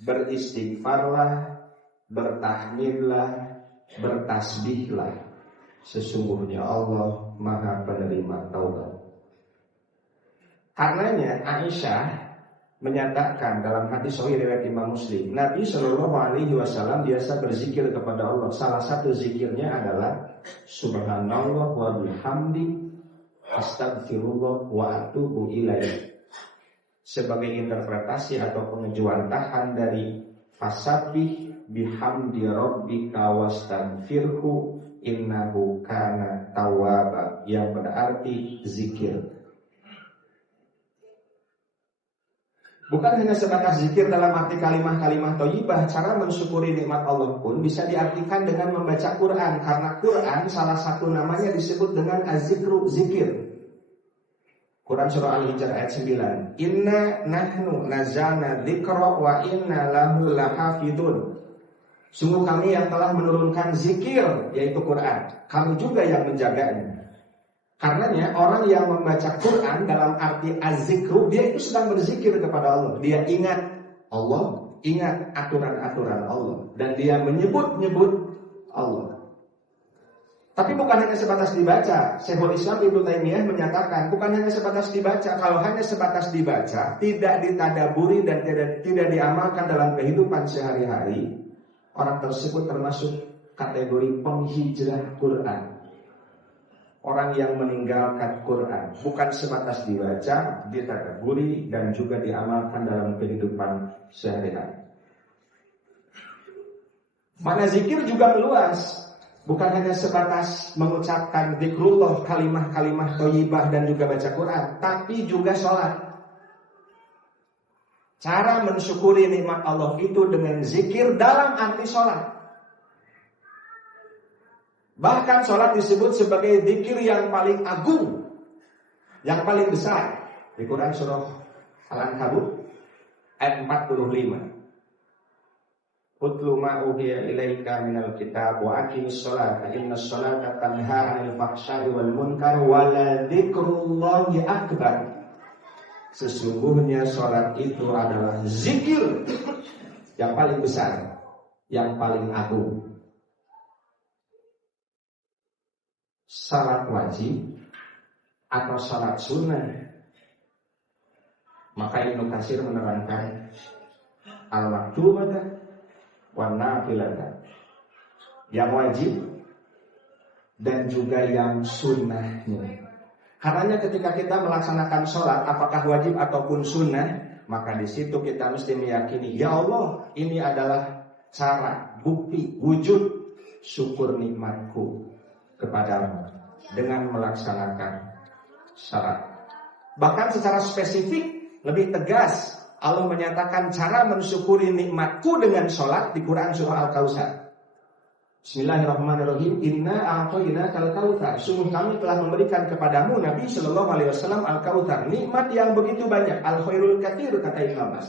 beristighfarlah, bertahmidlah, bertasbihlah. Sesungguhnya Allah Maha Penerima Taubat. Karenanya Aisyah menyatakan dalam hadis sahih riwayat Imam Muslim, Nabi Shallallahu Alaihi Wasallam biasa berzikir kepada Allah. Salah satu zikirnya adalah Subhanallah wa bihamdi, Astagfirullah wa atubu ilaih. Sebagai interpretasi atau pengejuantahan dari fasabbih bihamdi rabbika wastaghfirhu innahu kana tawwaba, yang berarti zikir. Bukan hanya sebatas zikir dalam arti kalimah-kalimah thayyibah, cara mensyukuri nikmat Allah pun bisa diartikan dengan membaca Quran, karena Quran salah satu namanya disebut dengan az-zikru, zikir. Quran surah Al-Hijr ayat 9. Inna nahnu nazzalna dzikra wa inna lahu lahafidun. Sungguh kami yang telah menurunkan zikir, yaitu Quran. Kami juga yang menjaganya. Karenanya orang yang membaca Quran dalam arti az-zikru, dia itu sedang berzikir kepada Allah. Dia ingat Allah, ingat aturan-aturan Allah, dan dia menyebut-nyebut Allah. Tapi bukan hanya sebatas dibaca. Syekhul Islam Ibnu Taimiyah menyatakan bukan hanya sebatas dibaca. Kalau hanya sebatas dibaca, tidak ditadaburi dan tidak diamalkan dalam kehidupan sehari-hari, orang tersebut termasuk kategori penghijrah Quran. Orang yang meninggalkan Quran. Bukan sebatas dibaca, ditadaburi, dan juga diamalkan dalam kehidupan sehari-hari. Mana zikir juga meluas. Bukan hanya sebatas mengucapkan zikrullah, kalimah-kalimah thayyibah dan juga baca Quran, tapi juga sholat. Cara mensyukuri nikmat Allah itu dengan zikir dalam arti sholat. Bahkan sholat disebut sebagai zikir yang paling agung, yang paling besar. Di Quran surah Al-Ankabut ayat 45. Utlu ma uhiya ilaika minal kitab wa aqimis sholata innas sholata tanha 'anil fahsya'i wal munkar wa la dzikrullahi akbar. Sesungguhnya sholat itu adalah zikir yang paling besar, yang paling agung. Salat wajib atau salat sunnah, maka Ibnu Katsir menerangkan al-maktubah wa nafilata, yang wajib dan juga yang sunnahnya. Karena ketika kita melaksanakan sholat, apakah wajib ataupun sunnah, maka di situ kita mesti meyakini, ya Allah, ini adalah cara, bukti, wujud syukur nikmatku kepadamu dengan melaksanakan syarat. Bahkan secara spesifik, lebih tegas, Allah menyatakan cara mensyukuri nikmatku dengan sholat di Quran surah Al-Kautsar. Bismillahirrahmanirrahim. Inna a'tainakal kautsar. Sungguh kami telah memberikan kepadamu Nabi Shallallahu Alaihi Wasallam al-Kautsar, nikmat yang begitu banyak. Al-khairul katsir, kata Ibnu Abbas.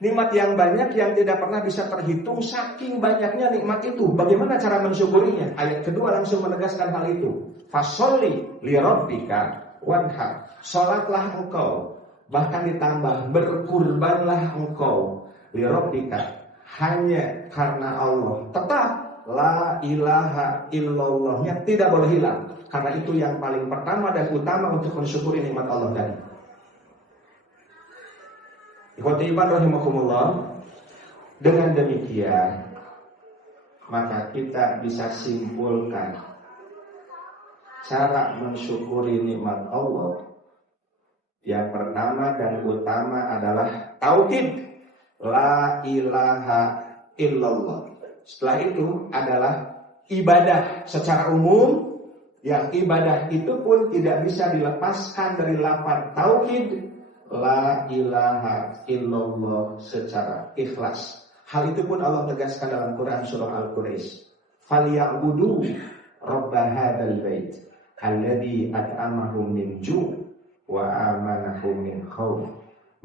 Nikmat yang banyak yang tidak pernah bisa terhitung, saking banyaknya nikmat itu. Bagaimana cara mensyukurinya? Ayat kedua langsung menegaskan hal itu. Fasholli li rabbika wanhar. Salatlah engkau. Bahkan ditambah, berkurbanlah engkau li rabbika, hanya karena Allah. Tetap la ilaha illallahnya tidak boleh hilang. Karena itu yang paling pertama dan utama untuk mensyukuri nikmat Allah tadi. Ikhwati iman rahimakumullah. Dengan demikian, maka kita bisa simpulkan cara mensyukuri nikmat Allah. Yang pertama dan utama adalah tauhid, la ilaha illallah. Setelah itu adalah ibadah secara umum, yang ibadah itu pun tidak bisa dilepaskan dari lafaz tauhid, la ilaha illallah, secara ikhlas. Hal itu pun Allah tegaskan dalam Quran surah Al-Quraisy. Falyabudu rabb hadzal bait alladzi at'amahum min ju' wa amanahum min khauf.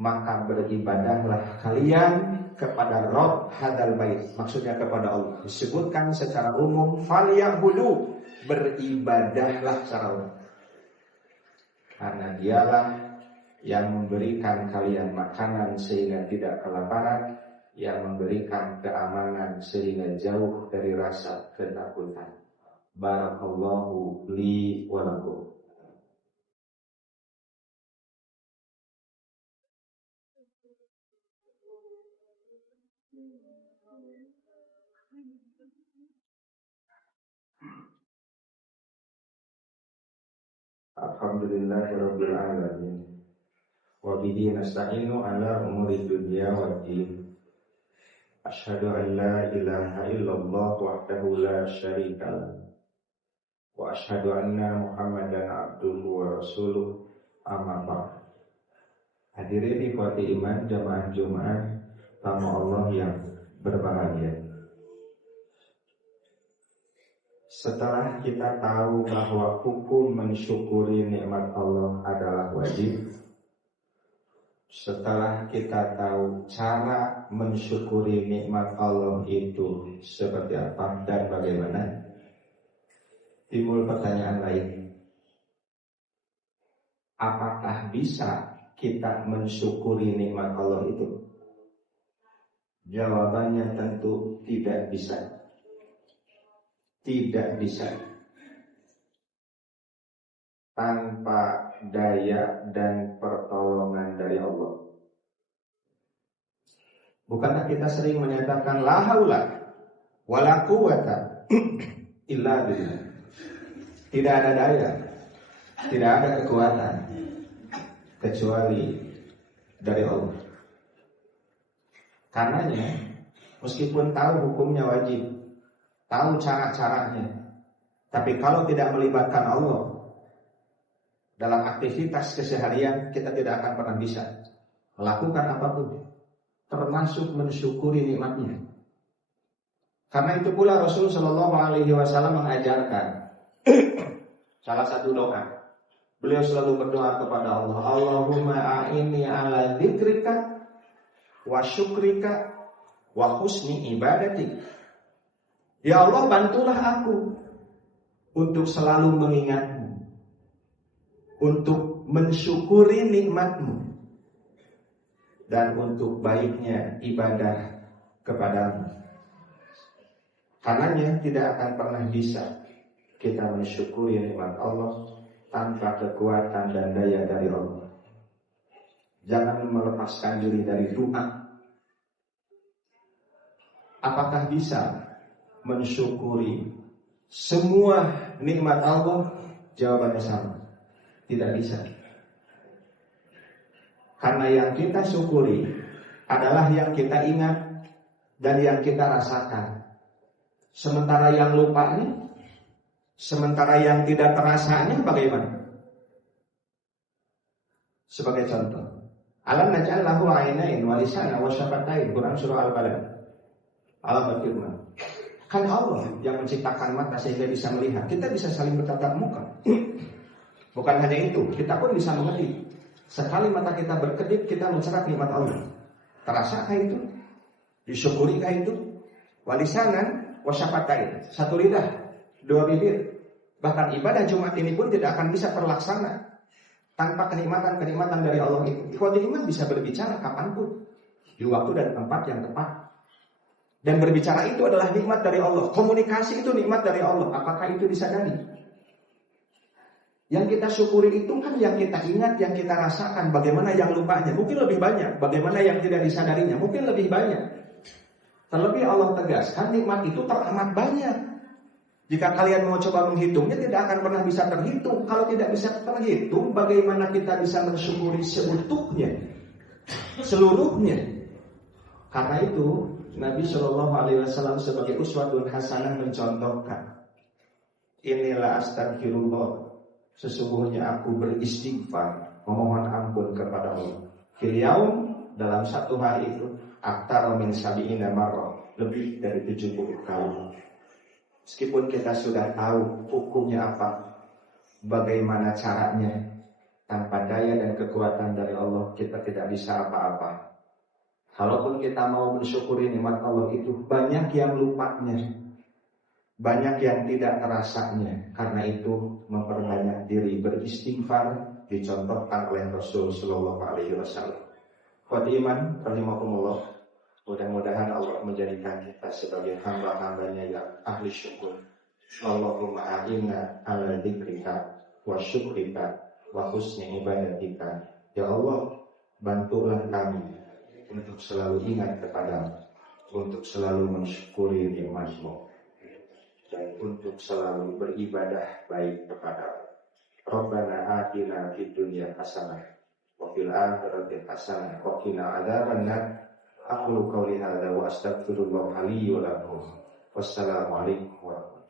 Maka beribadahlah kalian kepada Rabb hadzal bait, maksudnya kepada Allah. Disebutkan secara umum, falyabudu, beribadahlah secara umum, karena dialah yang memberikan kalian makanan sehingga tidak kelaparan, yang memberikan keamanan sehingga jauh dari rasa ketakutan. Barakallahu li wa lakum. Alhamdulillahirabbil alamin. Wa bihi nasta'inu ala umuri dunya waddin. Asyhadu an la ilaha illallah wahdahu la syarika lah. Wa asyhadu anna Muhammadan abduhu wa rasuluh. Amma ba'd. Hadirin ikhwati iman jamaah Jumat tamu Allah yang berbahagia. Setelah kita tahu bahwa hukum mensyukuri nikmat Allah adalah wajib, setelah kita tahu cara mensyukuri nikmat Allah itu seperti apa dan bagaimana, timbul pertanyaan lain. Apakah bisa kita mensyukuri nikmat Allah itu? Jawabannya tentu tidak bisa. Tidak bisa tanpa daya dan pertolongan dari Allah. Bukankah kita sering menyatakan la haula wala quwwata illa billah. Tidak ada daya, tidak ada kekuatan kecuali dari Allah. Karenanya meskipun tahu hukumnya wajib, tahu cara-caranya, tapi kalau tidak melibatkan Allah dalam aktivitas keseharian, kita tidak akan pernah bisa melakukan apapun, termasuk mensyukuri nikmatnya. Karena itu pula Rasul Shallallahu Alaihi Wasallam mengajarkan salah satu doa. Beliau selalu berdoa kepada Allah, Allahumma a'inni ala dzikrika wa syukrika wa husni ibadatik. Ya Allah, bantulah aku untuk selalu mengingatmu, untuk mensyukuri nikmatmu, dan untuk baiknya ibadah kepadamu. Karenanya tidak akan pernah bisa kita mensyukuri nikmat Allah tanpa kekuatan dan daya dari Allah. Jangan melepaskan diri dari doa. Apakah bisa mensyukuri semua nikmat Allah? Jawabannya sama, tidak bisa. Karena yang kita syukuri adalah yang kita ingat dan yang kita rasakan. Sementara yang lupanya, sementara yang tidak terasanya bagaimana? Sebagai contoh, alam naj'al lahu 'ainain wa lisanan wa syafatain, Quran surah Al-Balad. Allah berfirman, kan Allah yang menciptakan mata sehingga bisa melihat. Kita bisa saling bertatap muka. Bukan hanya itu, kita pun bisa mengerti. Sekali mata kita berkedip, kita mencerap nikmat Allah. Terasakah itu? Disyukurikah itu? Walisanan wasyafatain, satu lidah, dua bibir. Bahkan ibadah Jumat ini pun tidak akan bisa terlaksana tanpa kenikmatan-kenikmatan dari Allah itu. Ikhwatul iman bisa berbicara kapanpun, di waktu dan tempat yang tepat. Dan berbicara itu adalah nikmat dari Allah. Komunikasi itu nikmat dari Allah. Apakah itu disadari? Yang kita syukuri itu kan yang kita ingat, yang kita rasakan. Bagaimana yang lupanya? Mungkin lebih banyak. Bagaimana yang tidak disadarinya? Mungkin lebih banyak. Terlebih Allah tegaskan nikmat itu teramat banyak. Jika kalian mau coba menghitungnya, tidak akan pernah bisa terhitung. Kalau tidak bisa terhitung, bagaimana kita bisa mensyukuri seutuhnya, seluruhnya? Karena itu Nabi Shallallahu Alaihi Wasallam sebagai uswatun hasanah mencontohkan, inilah astagfirullah, sesungguhnya aku beristighfar, memohon ampun kepada Allah. Fil yaum, dalam satu hari itu, aktar min sabi'ina marrah, lebih dari 70 kali. Meskipun kita sudah tahu hukumnya apa, bagaimana caranya, tanpa daya dan kekuatan dari Allah kita tidak bisa apa-apa. Kalaupun kita mau mensyukuri nikmat Allah itu, banyak yang lupanya, banyak yang tidak terasanya. Karena itu memperbanyak diri beristighfar, dicontohkan oleh Rasul Sallallahu Alaihi Wasallam. Khadiman rahimakumullah, mudah-mudahan Allah menjadikan kita sebagai hamba-hambanya yang ahli syukur. Allahumma a'inna ala dzikrika wa syukrika wa husni ibadatika. Ya Allah, bantulah kami untuk selalu ingat kepadamu, untuk selalu mensyukuri nikmat-Mu, dan untuk selalu beribadah baik kepadamu. Rabbana atina fid dunya hasanah wa fil akhirati hasanah wa qina adzabannar. Aqulu qawli hadza wa astaghfirullah li wa lakum. Wassalamu alaikum warahmatullahi wabarakatuh.